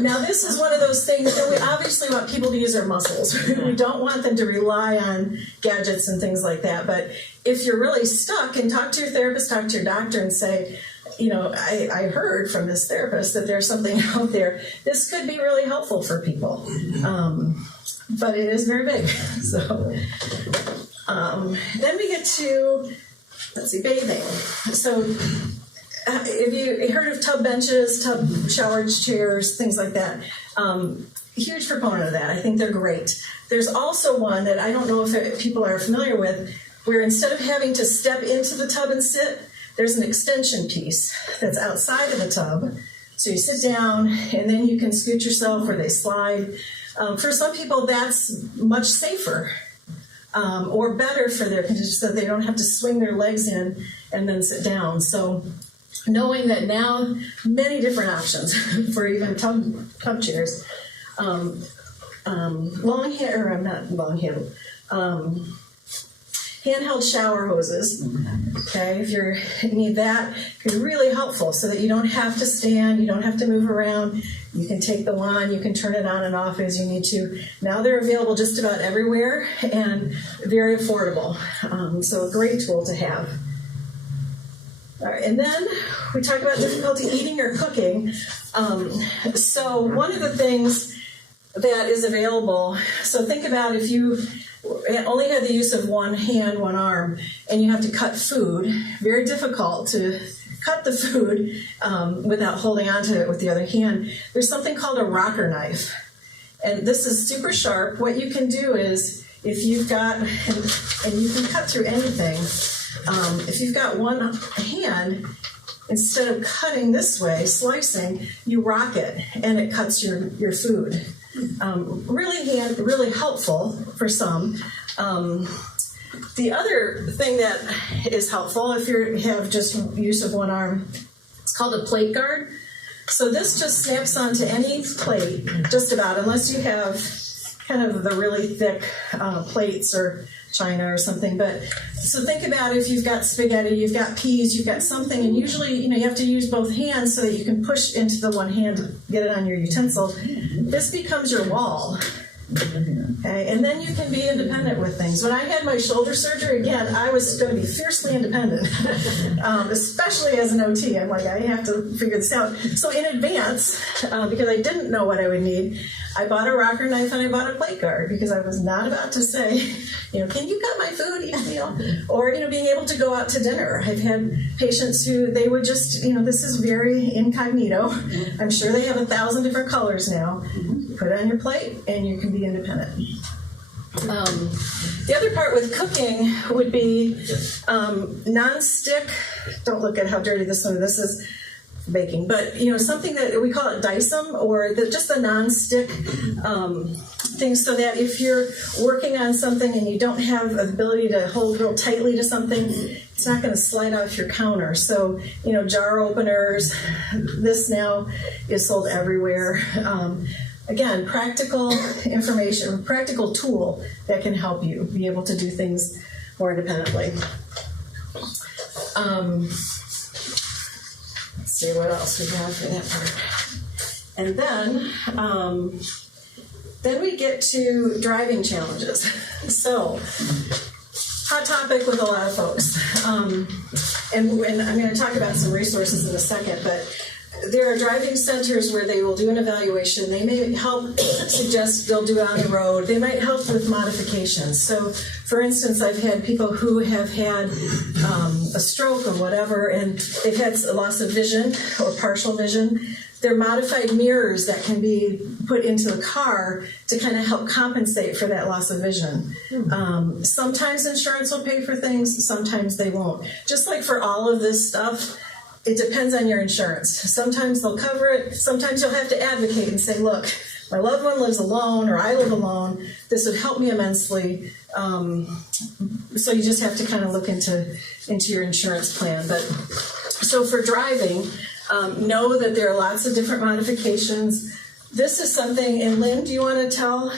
Now this is one of those things that we obviously want people to use their muscles. We don't want them to rely on gadgets and things like that, but if you're really stuck, and talk to your therapist, talk to your doctor and say, I heard from this therapist that there's something out there. This could be really helpful for people. But it is very big. So then we get to let's see, bathing. So if you heard of tub benches, tub shower chairs, things like that, huge proponent of that. I think they're great. There's also one that I don't know if people are familiar with, where instead of having to step into the tub and sit, there's an extension piece that's outside of the tub. So you sit down and then you can scoot yourself, or they slide. For some people, that's much safer or better for their condition, so they don't have to swing their legs in and then sit down. So knowing that now, many different options for even tub chairs. Handheld shower hoses, okay, if you need that, can be really helpful so that you don't have to stand, you don't have to move around. You can take the wand, you can turn it on and off as you need to. Now they're available just about everywhere and very affordable, so a great tool to have. All right, and then we talk about difficulty eating or cooking. So one of the things that is available, so think about if you only had the use of one hand, one arm, and you have to cut food, very difficult to cut the food without holding onto it with the other hand. There's something called a rocker knife. And this is super sharp. What you can do is, if you've got, and you can cut through anything, if you've got one hand, instead of cutting this way, slicing, you rock it, and it cuts your food. Really helpful for some. The other thing that is helpful, if you have just use of one arm, it's called a plate guard. So this just snaps onto any plate, just about, unless you have kind of the really thick plates or china or something. But so think about if you've got spaghetti, you've got peas, you've got something, and usually you have to use both hands so that you can push into the one hand to get it on your utensil. This becomes your wall. Okay, and then you can be independent with things. When I had my shoulder surgery, again, I was going to be fiercely independent, especially as an OT. I'm like, I have to figure this out. So in advance, because I didn't know what I would need, I bought a rocker knife and I bought a plate guard, because I was not about to say, can you cut my food? Or being able to go out to dinner. I've had patients who they would just, this is very incognito. I'm sure they have 1,000 different colors now. Put it on your plate and you can be independent. The other part with cooking would be non-stick. Don't look at how dirty this one. This is baking, but something that we call it dicem, or just the non-stick thing, so that if you're working on something and you don't have the ability to hold real tightly to something, it's not going to slide off your counter. So jar openers. This now is sold everywhere. Again, practical information, practical tool that can help you be able to do things more independently. Let's see what else we have for that part. And then we get to driving challenges. So, hot topic with a lot of folks. And I'm going to talk about some resources in a second, but there are driving centers where they will do an evaluation. They may help suggest they'll do it on the road. They might help with modifications. So, for instance, I've had people who have had a stroke or whatever, and they've had a loss of vision or partial vision. There are modified mirrors that can be put into the car to kind of help compensate for that loss of vision. Sometimes insurance will pay for things, sometimes they won't. Just like for all of this stuff, it depends on your insurance. Sometimes they'll cover it. Sometimes you'll have to advocate and say, look, my loved one lives alone, or I live alone. This would help me immensely. So you just have to kind of look into your insurance plan. But so for driving, know that there are lots of different modifications. This is something, and Lynn, do you want to tell?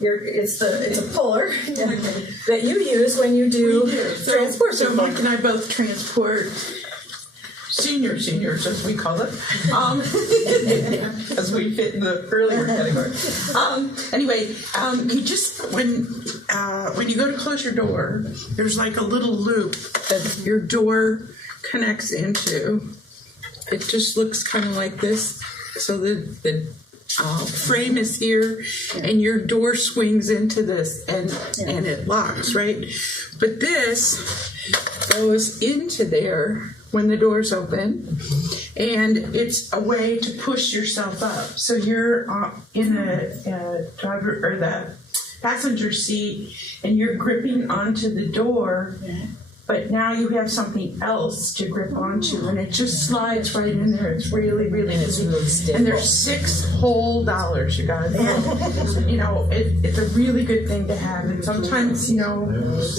It's a puller that you use when you do transport. So Mike and I both transport seniors, as we call it, as we fit in the earlier category. Anyway, you just, when you go to close your door, there's like a little loop that your door connects into. It just looks kind of like this, so the frame is here, and your door swings into this, and it locks, right? But this goes into there when the door's open, and it's a way to push yourself up. So you're in a driver or the passenger seat, and you're gripping onto the door. But now you have something else to grip onto, and it just slides right in there. It's really, really easy. really stiff. And there's $6 whole, you guys. You know, it's a really good thing to have. And sometimes, you know,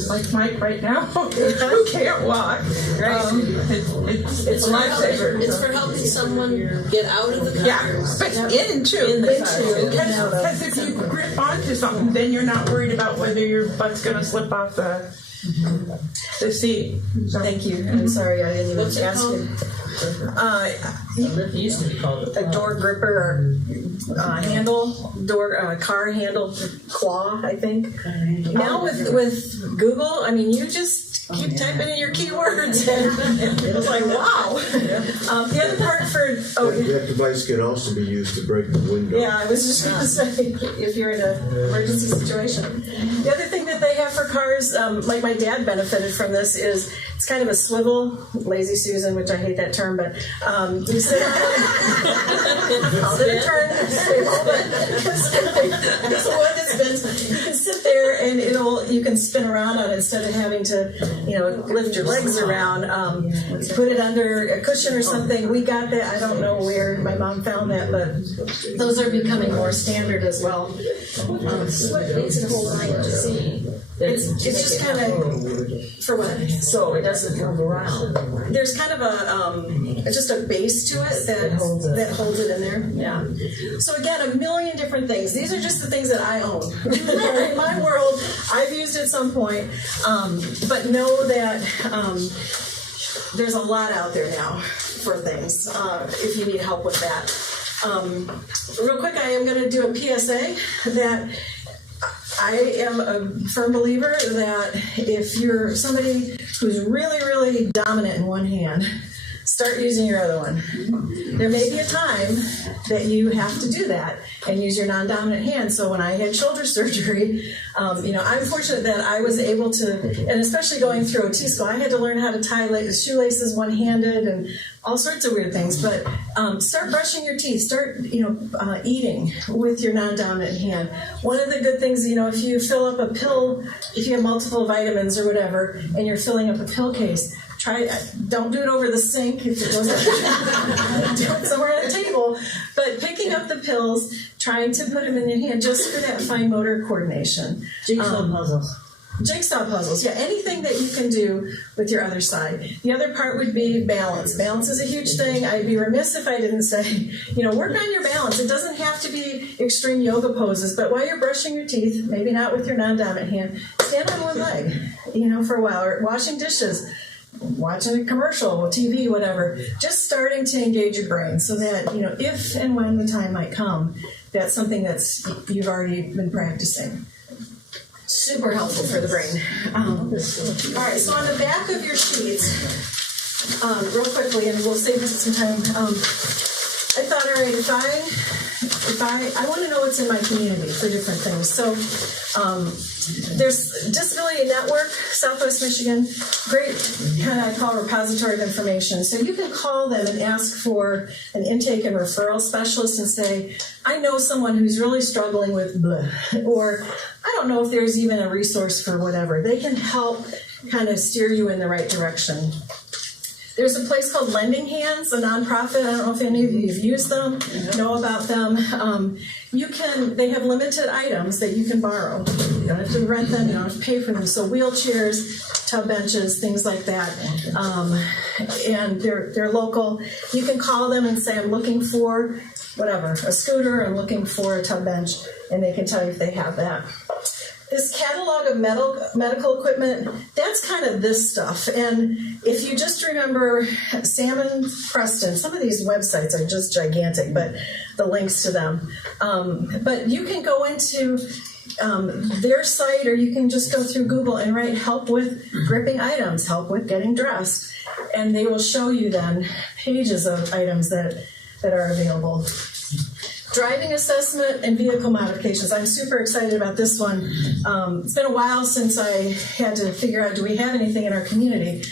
like Mike right now, who can't walk, it's a lifesaver. It's for helping someone get out of the car. Yeah, but in too. Because if you grip onto something, then you're not worried about whether your butt's going to slip off the seat. So. Thank you. I'm sorry I didn't even ask you. It used to be called A door gripper or handle, car handle claw, I think. Now with Google, I mean, you just keep typing in your keywords and it was like, wow. The other part That device can also be used to break the window. yeah, I was just going to say, if you're in an emergency situation. The other thing that they have for cars, like my dad benefited from this, is it's kind of a swivel, lazy Susan, which I hate that term, but you sit on it, called it a turn, it's the one that spins. You can sit there and you can spin around on it instead of having to, lift your legs around. Put it under a cushion or something. We got that. I don't know where my mom found that, but those are becoming more standard as well. What makes it hold on to see? It's just kind of, for what? So it doesn't move around. There's kind of just a base to it that holds it in there. Yeah. So again, a million different things. These are just the things that I own. In my world, I've used at some point, but know that there's a lot out there now for things. If you need help with that. Real quick, I am going to do a PSA that I am a firm believer that if you're somebody who's really, really dominant in one hand, start using your other one. There may be a time that you have to do that and use your non-dominant hand. So when I had shoulder surgery, I'm fortunate that I was able to, and especially going through OT school, I had to learn how to tie shoelaces one-handed and all sorts of weird things. But start brushing your teeth. Start, eating with your non-dominant hand. One of the good things, if you fill up a pill, if you have multiple vitamins or whatever, and you're filling up a pill case, don't do it over the sink if it goes do it somewhere at a table. But picking up the pills, trying to put them in your hand just for that fine motor coordination. Jigsaw puzzles. Jigsaw puzzles, yeah, anything that you can do with your other side. The other part would be balance. Balance is a huge thing. I'd be remiss if I didn't say, work on your balance. It doesn't have to be extreme yoga poses, but while you're brushing your teeth, maybe not with your non-dominant hand, stand on one leg, for a while, or washing dishes, watching a commercial, TV, whatever, just starting to engage your brain so that, if and when the time might come, that's something you've already been practicing. Super helpful for the brain. All right, so on the back of your sheets, real quickly, and we'll save some time, I thought, all right, if I want to know what's in my community for different things. So there's Disability Network, Southwest Michigan, great kind of I call repository of information. So you can call them and ask for an intake and referral specialist and say, I know someone who's really struggling with blah, or I don't know if there's even a resource for whatever. They can help kind of steer you in the right direction. There's a place called Lending Hands, a nonprofit. I don't know if any of you have used them, know about them. They have limited items that you can borrow. You don't have to rent them, you don't have to pay for them. So wheelchairs, tub benches, things like that. And they're local. You can call them and say, I'm looking for whatever, a scooter, I'm looking for a tub bench, and they can tell you if they have that. This catalog of medical equipment, that's kind of this stuff. And if you just remember Sam and Preston, some of these websites are just gigantic, but the links to them. But you can go into their site, or you can just go through Google and write help with gripping items, help with getting dressed. And they will show you then pages of items that are available. Driving assessment and vehicle modifications. I'm super excited about this one. It's been a while since I had to figure out, do we have anything in our community?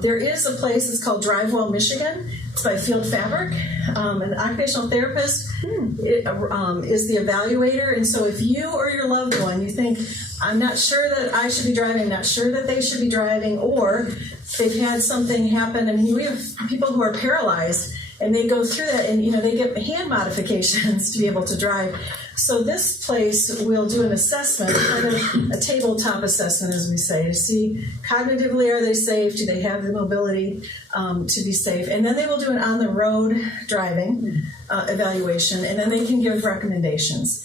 There is a place, it's called Drivewell, Michigan. It's by Field Fabric. An occupational therapist is the evaluator. And so if you or your loved one, you think, I'm not sure that I should be driving, I'm not sure that they should be driving, or they've had something happen. I mean, we have people who are paralyzed, and they go through that, and they get hand modifications to be able to drive. So this place will do an assessment, kind of a tabletop assessment, as we say, to see cognitively, are they safe? Do they have the mobility to be safe? And then they will do an on-the-road driving evaluation, and then they can give recommendations.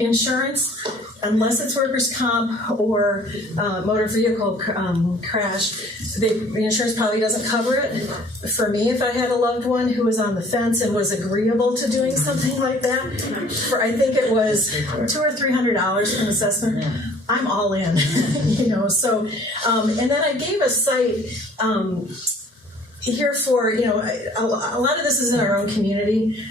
Insurance, unless it's workers' comp or motor vehicle crash, the insurance probably doesn't cover it. For me, if I had a loved one who was on the fence and was agreeable to doing something like that, for I think it was $200 or $300 for an assessment, I'm all in. So and then I gave a site here for, a lot of this is in our own community.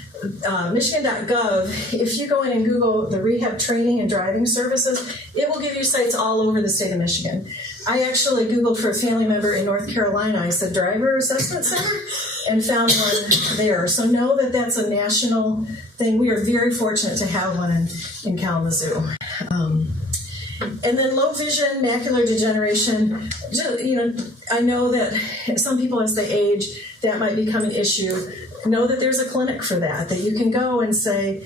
Michigan.gov, if you go in and Google the rehab training and driving services, it will give you sites all over the state of Michigan. I actually Googled for a family member in North Carolina. I said driver assessment center and found one there. So know that that's a national thing. We are very fortunate to have one in Kalamazoo. And then low vision, macular degeneration. I know that some people as they age, that might become an issue. Know that there's a clinic for that you can go and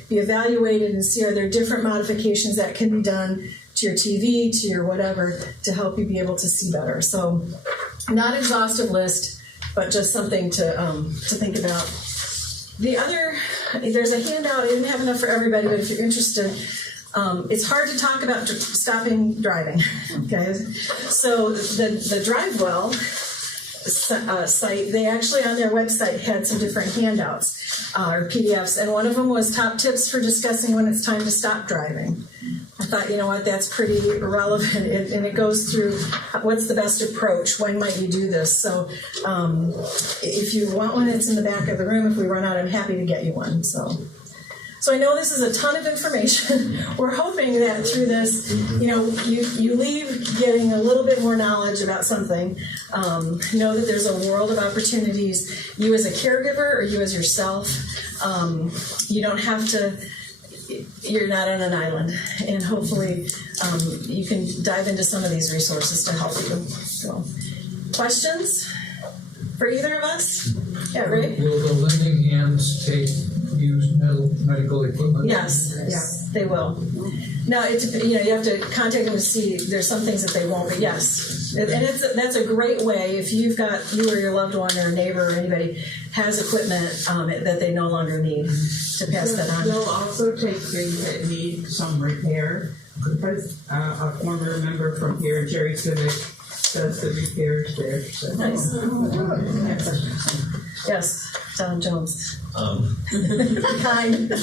be evaluated and see, are there different modifications that can be done to your TV, to your whatever, to help you be able to see better. So not exhaustive list, but just something to think about. There's a handout. I didn't have enough for everybody, but if you're interested, it's hard to talk about stopping driving. Okay, so the Drivewell site, they actually on their website had some different handouts or PDFs, and one of them was top tips for discussing when it's time to stop driving. I thought, that's pretty relevant, and it goes through what's the best approach, when might you do this. So if you want one, it's in the back of the room. If we run out, I'm happy to get you one. So I know this is a ton of information. We're hoping that through this, you leave getting a little bit more knowledge about something. Know that there's a world of opportunities. You as a caregiver or you as yourself, you don't have to, you're not on an island. And hopefully you can dive into some of these resources to help you. So, questions for either of us? Yeah, Ray? Will the lending hands use medical equipment? Yes, they will. Now, you have to contact them to see. There's some things that they won't, but yes, and that's a great way if you or your loved one or a neighbor or anybody has equipment that they no longer need to pass that on. They'll also take things that need some repair. Because a former member from here, Jerry Civic, does the repairs there. So. Nice. Yes, Don Jones. Kind. That's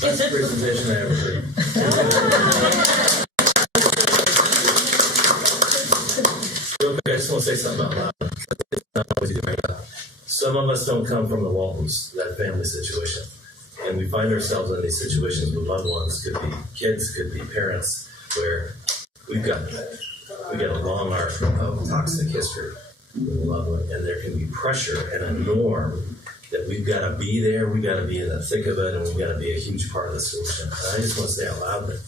the presentation I ever heard. Real quick, I just want to say something out loud. It's not always easy right now. Some of us don't come from the Waltons, that family situation. And we find ourselves in these situations with loved ones, could be kids, could be parents, where we got a long arc of toxic history with a loved one, and there can be pressure and a norm that we've got to be there, we've got to be in the thick of it, and we've got to be a huge part of the solution. And I just want to say out loud that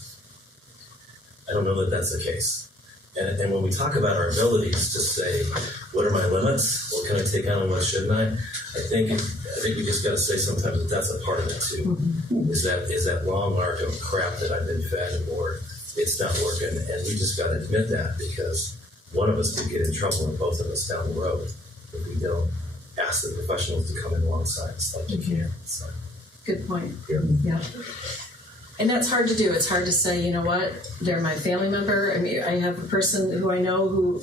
I don't know that that's the case. And when we talk about our abilities to say, what are my limits? What can I take on and what shouldn't I? I think we just got to say sometimes that that's a part of it too. Is that long arc of crap that I've been fed, or it's not working, and we just got to admit that, because one of us could get in trouble and both of us down the road if we don't ask the professionals to come in alongside us like they can. So. Good point. Yeah. And that's hard to do. It's hard to say, you know what, they're my family member. I mean, I have a person who I know who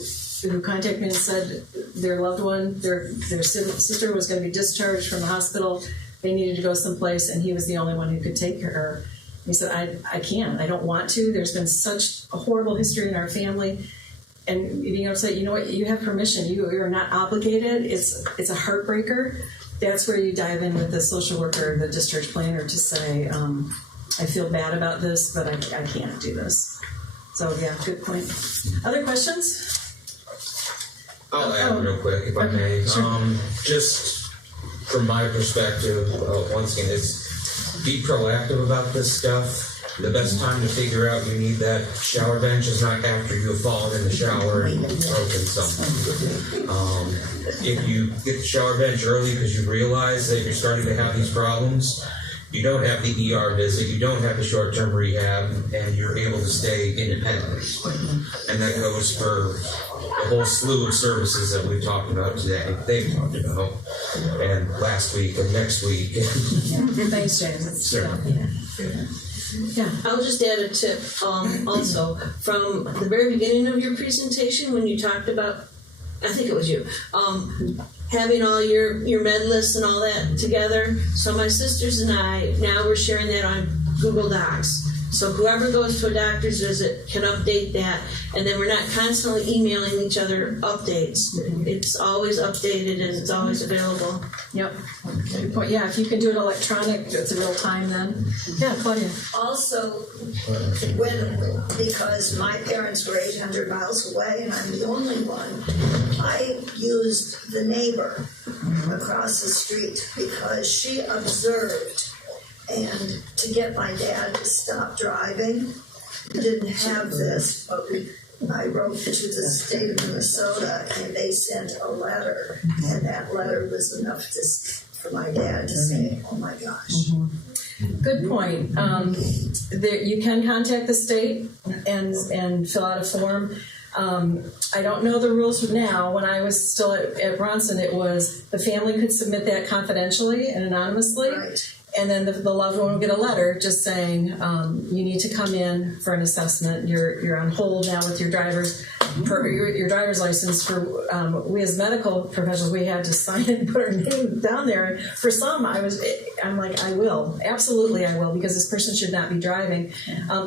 contacted me and said their loved one, their sister was going to be discharged from the hospital. They needed to go someplace, and he was the only one who could take her. He said, I can't. I don't want to. There's been such a horrible history in our family. And being able to say, you know what, you have permission. You are not obligated. It's a heartbreaker. that's where you dive in with the social worker or the discharge planner to say, I feel bad about this, but I can't do this. So yeah, good point. Other questions? I'll add real quick if I may. Just from my perspective, once again, it's be proactive about this stuff. The best time to figure out you need that shower bench is not after you have fallen in the shower and broken something. If you get the shower bench early because you realize that you're starting to have these problems, you don't have the ER visit, you don't have the short-term rehab, and you're able to stay independent. And that goes for a whole slew of services that we've talked about today, they've talked about, and last week and next week. Thanks, James. Certainly. Yeah. I'll just add a tip also. From the very beginning of your presentation when you talked about, I think it was you, having all your med lists and all that together. So my sisters and I, now we're sharing that on Google Docs. So whoever goes to a doctor's visit can update that, and then we're not constantly emailing each other updates. It's always updated and it's always available. Yep. Good point. Yeah, if you can do it electronic, it's a real time then. Yeah, Claudia. Also, because my parents were 800 miles away and I'm the only one, I used the neighbor across the street because she observed. And to get my dad to stop driving, we didn't have this, but I wrote to the state of Minnesota and they sent a letter, and that letter was enough for my dad to say, oh my gosh. Good point. You can contact the state and fill out a form. I don't know the rules now. When I was still at Bronson, it was the family could submit that confidentially and anonymously. Right. And then the loved one will get a letter just saying, you need to come in for an assessment. You're on hold now with your driver's license. For we as medical professionals, we had to sign it and put our name down there. And for some, I'm like, I will, absolutely, I will, because this person should not be driving.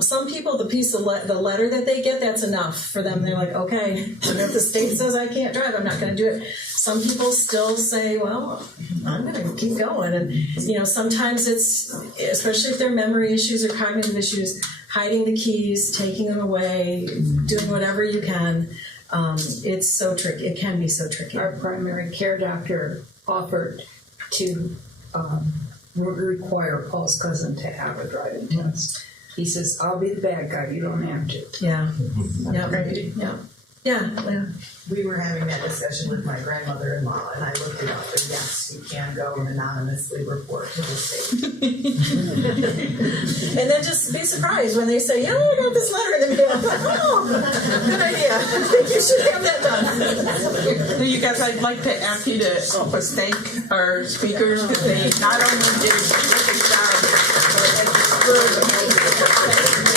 Some people, the letter that they get, that's enough for them. They're like, okay, and if the state says I can't drive, I'm not going to do it. Some people still say, well, I'm going to keep going. And, sometimes it's, especially if they're memory issues or cognitive issues, hiding the keys, taking them away, doing whatever you can. It's so tricky. It can be so tricky. Our primary care doctor offered to require Paul's cousin to have a driving test. He says, I'll be the bad guy. You don't have to. Yeah. Yeah. We were having that discussion with my grandmother-in-law, and I looked it up, and yes, you can go and anonymously report to the state. And then just be surprised when they say, yeah, I got this letter in the mail. Oh, good idea. You should have that done. So you guys, I'd like to ask you to help us thank our speakers because they not only did a terrific job, but they